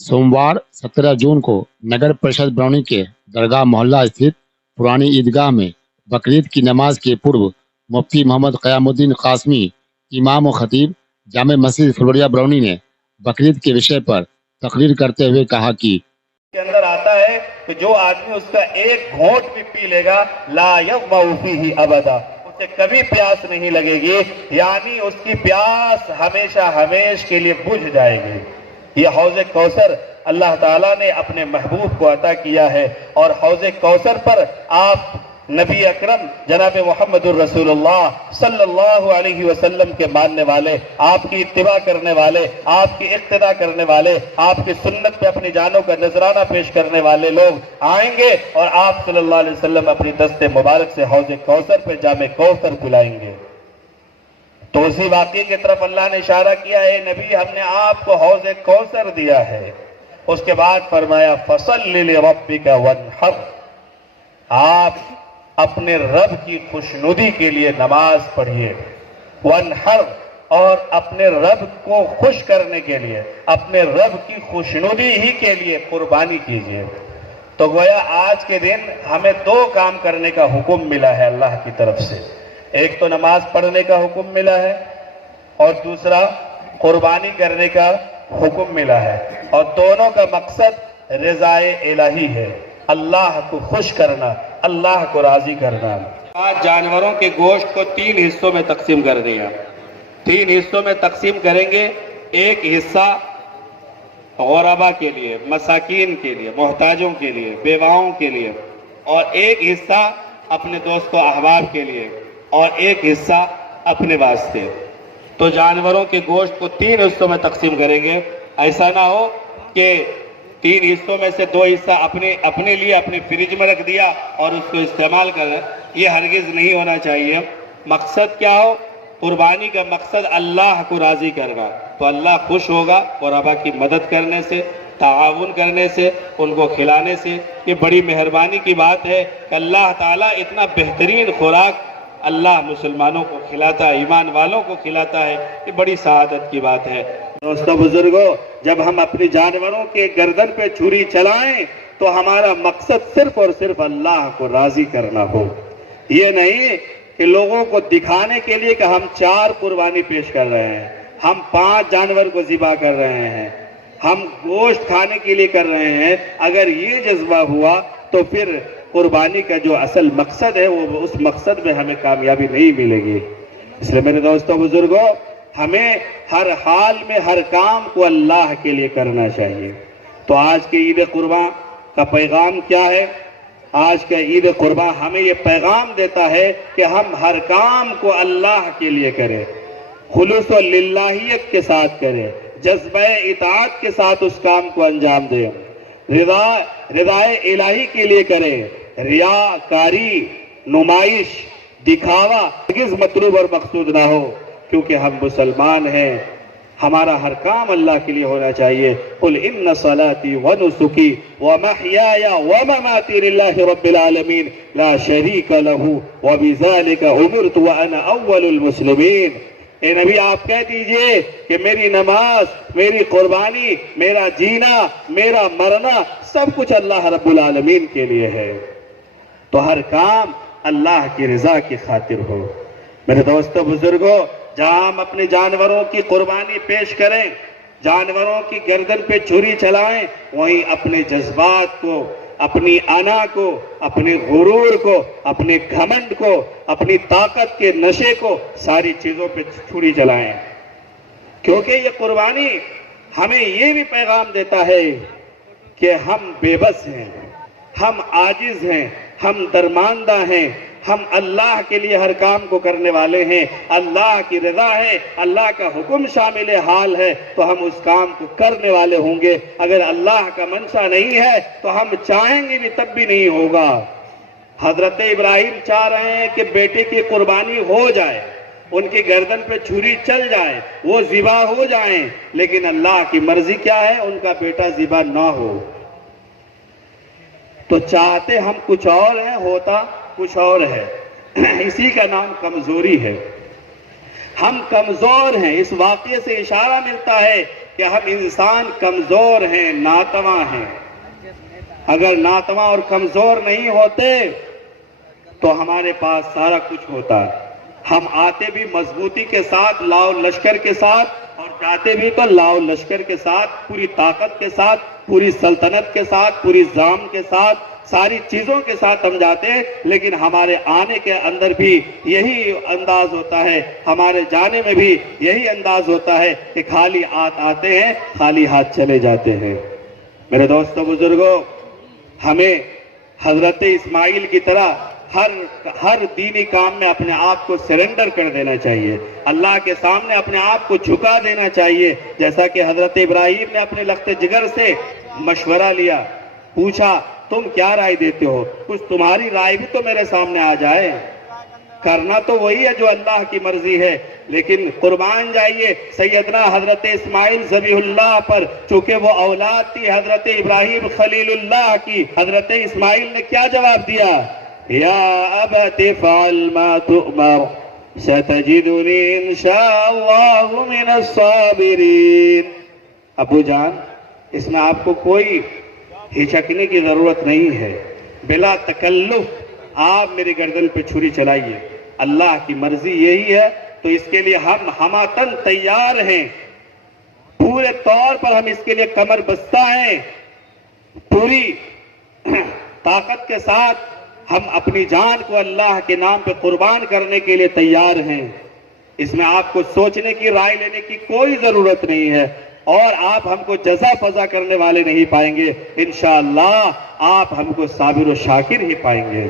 सोमवार 17 जून को नगर परिषद बरौनी के दरगाह मोहल्ला स्थित पुरानी ईदगाह में बकरीद की नमाज के पूर्व मुफ्ती मोहम्मद क़यामुद्दीन क़ासमी, इमाम व खतीब जामे मस्जिद फुलवरिया बरौनी ने बकरीद के विषय पर तकरीर करते हुए कहा कि के अंदर आता है कि जो आदमी उसका एक घोंट भी पी लेगा ला यज़मअ फीही अबदा, उसे कभी प्यास नहीं लगेगी, यानी उसकी प्यास हमेशा हमेश के लिए बुझ जाएगी। ये हौज़े कौसर अल्लाह ताला ने अपने महबूब को अता किया है और हौज़े कौसर पर आप नबी अकरम जनाब मुहम्मदुर रसूलुल्लाह सल्लल्लाहु अलैहि वसल्लम के मानने वाले, आपकी इत्तिबा करने वाले, आपकी इक्तिदा करने वाले, आपकी सुन्नत पे अपनी जानों का नजराना पेश करने वाले लोग आएंगे और आप सल्लल्लाहु अलैहि वसल्लम अपनी दस्ते मुबारक से हौज़े कौसर पे जामे कौसर पिलाएंगे। तो उसी वाक़ई की तरफ अल्लाह ने इशारा किया है, नबी हमने आपको हौज़े कौसर दिया है। उसके बाद फरमाया फसल्लि लिरब्बिका वन्हर, आप अपने रब की खुशनुदी के लिए नमाज पढ़िए। वन्हर, और अपने रब को खुश करने के लिए, अपने रब की खुशनुदी ही के लिए कुर्बानी कीजिए। तो गोया आज के दिन हमें दो काम करने का हुक्म मिला है अल्लाह की तरफ से। एक तो नमाज पढ़ने का हुक्म मिला है और दूसरा कुर्बानी करने का हुक्म मिला है, और दोनों का मकसद रिज़ाए इलाही है, अल्लाह को खुश करना, अल्लाह को राजी करना। आज जानवरों के गोश्त को 3 हिस्सों में तकसीम कर दिया। 3 हिस्सों में तकसीम करेंगे। एक हिस्सा ग़ुरबा के लिए, मसाकीन के लिए, मोहताजों के लिए, बेवाओं के लिए, और एक हिस्सा अपने दोस्तों अहबाब के लिए, और एक हिस्सा अपने वास्ते। तो जानवरों के गोश्त को 3 हिस्सों में तकसीम करेंगे। ऐसा ना हो कि 3 हिस्सों में से 2 हिस्सा अपने लिए अपने फ्रिज में रख दिया और उसको इस्तेमाल कर, ये हरगिज नहीं होना चाहिए। मकसद क्या हो? कुर्बानी का मकसद अल्लाह को राजी करना। तो अल्लाह खुश होगा ग़ुरबा की मदद करने से, ताआवुन करने से, उनको खिलाने से। ये बड़ी मेहरबानी की बात है कि अल्लाह ताला इतना बेहतरीन खुराक अल्लाह मुसलमानों को खिलाता है, ईमान वालों को खिलाता है। ये बड़ी सआदत की बात है। दोस्तों बुजुर्गों, जब हम अपने जानवरों के गर्दन पे छुरी चलाएं तो हमारा मकसद सिर्फ और सिर्फ अल्लाह को राजी करना हो। ये नहीं कि लोगों को दिखाने के लिए कि हम 4 कुर्बानी पेश कर रहे हैं, हम 5 जानवर को ज़िबा कर रहे हैं, हम गोश्त खाने के लिए कर रहे हैं। अगर ये जज्बा हुआ तो फिर कुर्बानी का जो असल मकसद है वो उस मकसद में हमें कामयाबी नहीं मिलेगी। इसलिए मेरे दोस्तों बुजुर्गों, हमें हर हाल में हर काम को अल्लाह के लिए करना चाहिए। तो आज के ईद कुर्बान का पैगाम क्या है? आज का ईद कुर्बान हमें ये पैगाम देता है कि हम हर काम को अल्लाह के लिए करें, खुलूस व लिल्लाहियत के साथ करें, जज्बे इताअत के साथ उस काम को अंजाम दें, रिज़ाए इलाही के लिए करें। रियाकारी, नुमाइश, दिखावा हरगिज़ मतलूब और मकसूद ना हो, क्योंकि हम मुसलमान हैं। हमारा हर काम अल्लाह के लिए होना चाहिए। कुल इन्ना सलाती व नुसुकी व महयाया व ममाती लिल्लाहि रब्बिल आलमीन ला शरीका लहू व बिज़ालिका उमिरतु व अना अव्वलुल मुस्लिमीन। ए नबी, आप कह दीजिए कि मेरी नमाज, मेरी कुर्बानी, मेरा जीना, मेरा मरना सब कुछ अल्लाह रब्बुल आलमीन के लिए है। तो हर काम अल्लाह की रजा की खातिर हो। मेरे दोस्तों बुजुर्गों, जहां हम अपने जानवरों की कुर्बानी पेश करें, जानवरों की गर्दन पे छुरी चलाएं, वहीं अपने जज्बात को, अपनी अना को, अपने गुरूर को, अपने घमंड को, अपनी ताकत के नशे को, सारी चीजों पे छुरी चलाएं। क्योंकि ये कुर्बानी हमें ये भी पैगाम देता है कि हम बेबस हैं, हम आजिज हैं, हम दरमानदा हैं, हम अल्लाह के लिए हर काम को करने वाले हैं। अल्लाह की रजा है, अल्लाह का हुक्म शामिल हाल है, तो हम उस काम को करने वाले होंगे। अगर अल्लाह का मंशा नहीं है तो हम चाहेंगे भी तब भी नहीं होगा। हजरत इब्राहिम चाह रहे हैं कि बेटे की कुर्बानी हो जाए, उनकी गर्दन पे छुरी चल जाए, वो ज़िबा हो जाएं, लेकिन अल्लाह की मर्जी क्या है? उनका बेटा ज़िबा ना हो। तो चाहते हम कुछ और हैं, होता कुछ और है। इसी का नाम कमजोरी है। हम कमजोर हैं। इस वाक़ये से इशारा मिलता है کہ ہم انسان کمزور ہیں، ناتواں ہیں. اگر ناتواں اور کمزور نہیں ہوتے تو ہمارے پاس سارا کچھ ہوتا. ہم آتے بھی مضبوطی کے ساتھ، لاؤ لشکر کے ساتھ، اور جاتے بھی تو لاؤ لشکر کے ساتھ، پوری طاقت کے ساتھ، پوری سلطنت کے ساتھ، پوری زام کے ساتھ، ساری چیزوں کے ساتھ ہم جاتے ہیں. لیکن ہمارے آنے کے اندر بھی یہی انداز ہوتا ہے، ہمارے جانے میں بھی یہی انداز ہوتا ہے کہ خالی آتے ہیں، خالی ہاتھ چلے جاتے ہیں. میرے دوستو بزرگوں، ہمیں حضرت اسماعیل کی طرح ہر دینی کام میں اپنے آپ کو سرنڈر کر دینا چاہیے، اللہ کے سامنے اپنے آپ کو جھکا دینا چاہیے. جیسا کہ حضرت ابراہیم نے اپنے لخت جگر سے مشورہ لیا، پوچھا تم کیا رائے دیتے ہو، کچھ تمہاری رائے بھی تو میرے سامنے آ جائے. کرنا تو وہی ہے جو اللہ کی مرضی ہے، لیکن قربان جائیے سیدنا حضرت اسماعیل ذبیح اللہ پر، چونکہ وہ اولاد تھی حضرت ابراہیم خلیل اللہ کی. حضرت اسماعیل نے کیا جواب دیا؟ یا ابت فعل ما تؤمر ستجدنی انشاء اللہ من الصابرین. ابو جان، اس میں آپ کو کوئی ہچکنے کی ضرورت نہیں ہے، بلا تکلف آپ میری گردن پہ چھری چلائیے. اللہ کی مرضی یہی ہے تو اس کے لیے ہم ہماتن تیار ہیں، پورے طور پر ہم اس کے لیے کمر بستہ ہیں. پوری طاقت کے ساتھ ہم اپنی جان کو اللہ کے نام پہ قربان کرنے کے لیے تیار ہیں. اس میں آپ کو سوچنے کی، رائے لینے کی کوئی ضرورت نہیں ہے، اور آپ ہم کو جزا فضا کرنے والے نہیں پائیں گے. انشاءاللہ آپ ہم کو صابر و شاکر ہی پائیں گے.